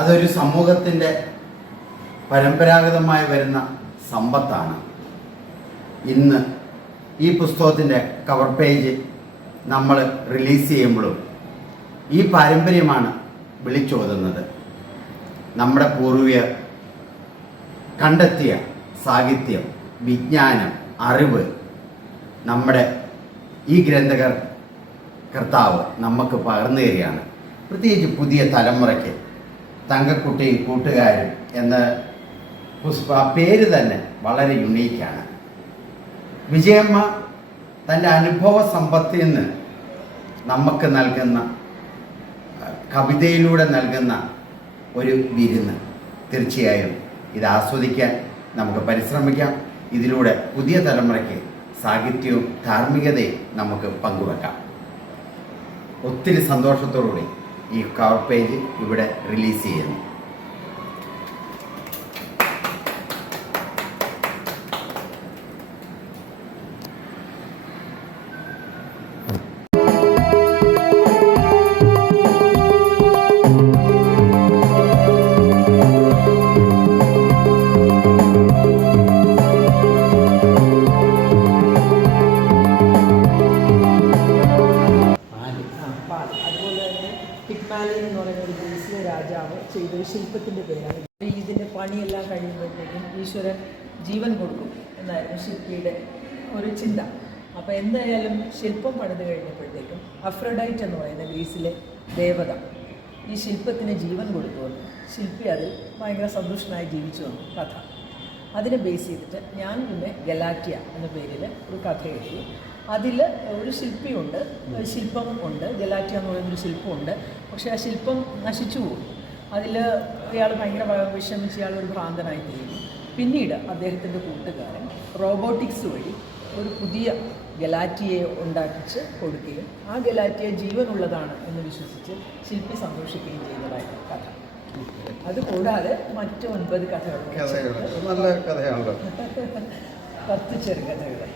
അതൊരു സമൂഹത്തിൻ്റെ പരമ്പരാഗതമായി വരുന്ന സമ്പത്താണ്. ഇന്ന് ഈ പുസ്തകത്തിൻ്റെ കവർ പേജ് നമ്മൾ റിലീസ് ചെയ്യുമ്പോഴും ഈ പാരമ്പര്യമാണ് വിളിച്ചോതുന്നത്. നമ്മുടെ പൂർവികർ കണ്ടെത്തിയ സാഹിത്യം, വിജ്ഞാനം, അറിവ് നമ്മുടെ ഈ കർത്താവ് നമുക്ക് പകർന്നു തരികയാണ്. പ്രത്യേകിച്ച് പുതിയ തലമുറയ്ക്ക് തങ്കക്കുട്ടിയും കൂട്ടുകാരും എന്ന പേര് തന്നെ വളരെ യുണീക്കാണ്. വിജയമ്മ തൻ്റെ അനുഭവ സമ്പത്തിൽ നിന്ന് നമുക്ക് നൽകുന്ന കവിതയിലൂടെ നൽകുന്ന ഒരു വിരുന്ന്. തീർച്ചയായും ഇത് ആസ്വദിക്കാൻ നമുക്ക് പരിശ്രമിക്കാം. ഇതിലൂടെ പുതിയ തലമുറയ്ക്ക് സാഹിത്യവും ധാർമ്മികതയും നമുക്ക് പങ്കുവെക്കാം. ഒത്തിരി സന്തോഷത്തോടുകൂടി ഈ കവർ പേജ് ഇവിടെ റിലീസ് ചെയ്യുന്നു. എന്ന് പറയുന്ന ഒരു ഗ്രീസിലെ രാജാവ് ചെയ്തൊരു ശില്പത്തിൻ്റെ പേരാണ്. ഇതിൻ്റെ പണിയെല്ലാം കഴിയുമ്പോഴത്തേക്കും ഈശ്വരൻ ജീവൻ കൊടുക്കും എന്നായിരുന്നു ശില്പിയുടെ ഒരു ചിന്ത. അപ്പോൾ എന്തായാലും ശില്പം പണിത് കഴിഞ്ഞപ്പോഴത്തേക്കും അഫ്രഡൈറ്റ് എന്ന് പറയുന്ന ഗ്രീസിലെ ദേവത ഈ ശില്പത്തിന് ജീവൻ കൊടുക്കുമെന്ന് ശില്പി അതിൽ ഭയങ്കര സന്തുഷ്ടനായി ജീവിച്ചു വന്നു കഥ. അതിനെ ബേസ് ചെയ്തിട്ട് ഞാൻ പിന്നെ ഗലാറ്റിയ എന്ന പേരിൽ ഒരു കഥ എഴുതി. അതിൽ ഒരു ശില്പിയുണ്ട്, ശില്പം ഉണ്ട്, ഗലാറ്റിയ എന്ന് പറയുന്നൊരു ശില്പമുണ്ട്. പക്ഷേ ആ ശില്പം നശിച്ചു പോകും. അതിൽ ഇയാൾ ഭയങ്കര വിഷമിച്ച് ഇയാളൊരു ഭ്രാന്തനായി തീരുന്നു. പിന്നീട് അദ്ദേഹത്തിൻ്റെ കൂട്ടുകാരൻ റോബോട്ടിക്സ് വഴി ഒരു പുതിയ ഗലാറ്റിയെ ഉണ്ടാക്കിച്ച് കൊടുക്കുകയും ആ ഗലാറ്റിയ ജീവനുള്ളതാണ് എന്ന് വിശ്വസിച്ച് ശില്പി സന്തോഷിക്കുകയും ചെയ്തതായ കഥ. അതുകൂടാതെ മറ്റ് 9 കഥകൾ, നല്ല കഥയാണല്ലോ, 10 ചെറുകഥകൾ.